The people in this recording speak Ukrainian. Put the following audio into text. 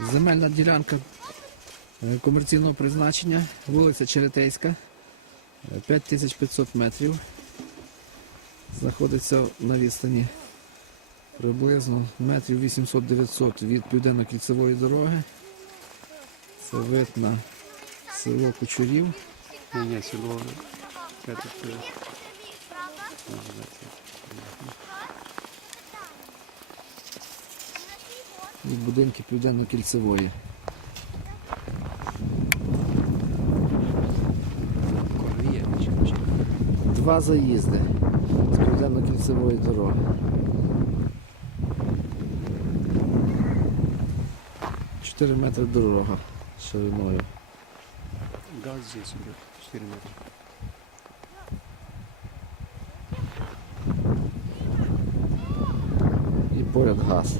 Земельна ділянка е, комерційного призначення, вулиця Черетейська, е, 5500 метрів. Знаходиться на відстані приблизно метрів 800-900 від південно-кільцевої дороги. Це вид на село Кучурів. Ні, село. Від будинки південно-кільцевої. Два заїзди з південно-кільцевої дороги. Чотири метри дорога шириною. Газ здесь идет, 4 метра. І поряд газ.